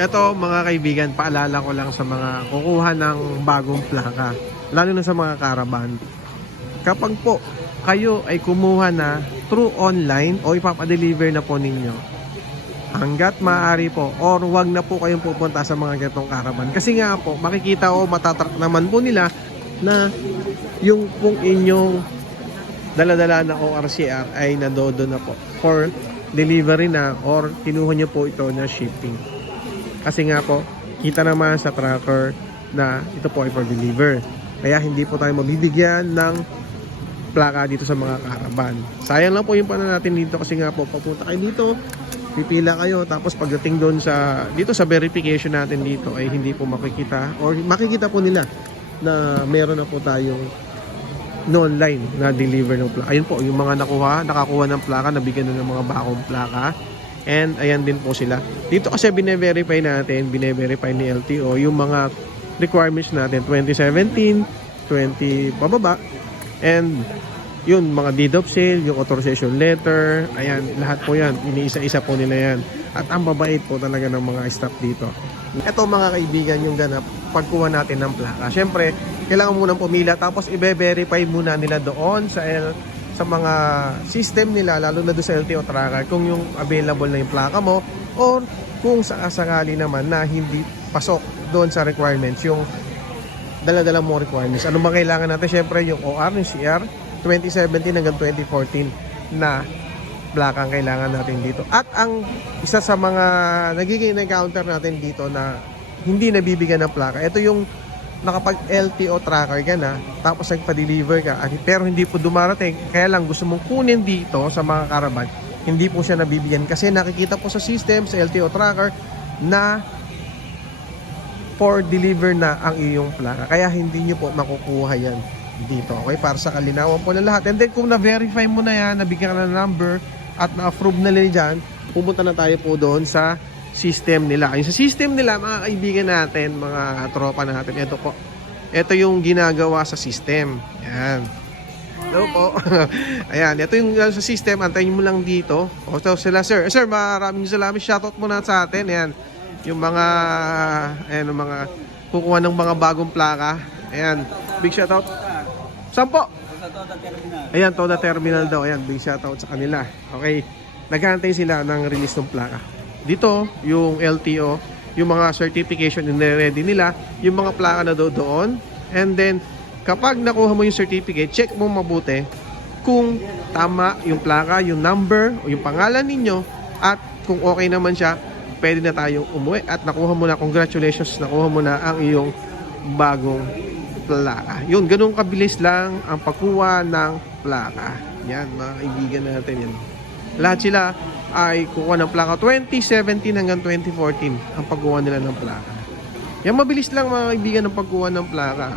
Eto mga kaibigan, paalala ko lang sa mga kukuha ng bagong plaka, lalo na sa mga caravan. Kapag po kayo ay kumuha na through online o ipapadeliver na po ninyo, hanggat maaari po or wag na po kayong pupunta sa mga ganitong caravan. Kasi nga po, makikita o matatrack naman po nila na yung pong inyong daladala na ORCR ay nadodo na po for delivery na or kinuha nyo po ito na shipping. Kasi nga po, kita naman sa tracker na ito po ay for deliver. Kaya hindi po tayo mabibigyan ng plaka dito sa mga caravan. Sayang lang po yung pala natin dito kasi nga po, papunta kayo dito, pipila kayo, tapos pagdating doon sa dito sa verification natin dito ay hindi po makikita or makikita po nila na meron na po tayong online na deliver ng plaka. Ayun po, yung mga nakakuha ng plaka, nabigyan na ng mga bagong plaka. And ayan din po sila. Dito kasi bine-verify natin, bine-verify ni LTO yung mga requirements natin 2017, 20 pababa. And yun, mga deed of sale, yung authorization letter, ayan, lahat po yan. Iniisa-isa po nila yan. At ang babait po talaga ng mga staff dito. Ito mga kaibigan yung ganap pagkuha natin ng plaka. Siyempre, kailangan munang pumila tapos i-verify muna nila doon sa mga system nila, lalo na doon sa LTO tracker, kung yung available na yung plaka mo or kung sakasakali naman na hindi pasok doon sa requirements, yung dala-dala mo requirements. Ano ba kailangan natin? Siyempre yung OR, yung CR 2017 hanggang 2014 na plaka ang kailangan natin dito. At ang isa sa mga nagiging encounter natin dito na hindi nabibigyan ng plaka, ito yung nakapag LTO tracker ka na tapos nagpa-deliver ka pero hindi po dumarating, kaya lang gusto mong kunin dito sa mga caravan, hindi po siya nabibigyan kasi nakikita po sa system sa LTO tracker na for deliver na ang iyong plaka, kaya hindi nyo po makukuha yan dito. Okay, para sa kalinawan po ng lahat. And then kung na-verify mo na yan, nabigyan ka ng number at na-approve na nila dyan, pumunta na tayo po doon sa system nila. Yung sa system nila, mga kaibigan natin, mga tropa natin, ito po. Ito yung ginagawa sa system. Ayan. Hello po. Ayan, ito yung sa system. Antayin mo lang dito. O, so sila, sir. Sir, maraming salamat. Shoutout muna sa atin. Ayan. Yung mga, ayan, yung mga kukuha ng mga bagong plaka. Ayan. Big shoutout. Saan po? Ayan, Toda Terminal daw. Ayan, big shoutout sa kanila. Okay. Naghahantay sila ng release ng plaka. Dito, yung LTO, yung mga certification ready nila, yung mga plaka na doon. And then, kapag nakuha mo yung certificate, check mo mabuti kung tama yung plaka, yung number, o yung pangalan ninyo, at kung okay naman siya, pwede na tayong umuwi. At nakuha mo na, congratulations, nakuha mo na ang iyong bagong plaka. Yun, ganun kabilis lang ang pagkuha ng plaka. Yan, mga kaibigan natin yan. Lahat sila ay kukuha ng plaka 2017 hanggang 2014 ang pagkuha nila ng plaka. Yan, mabilis lang mga kaibigan ng pagkuha ng plaka.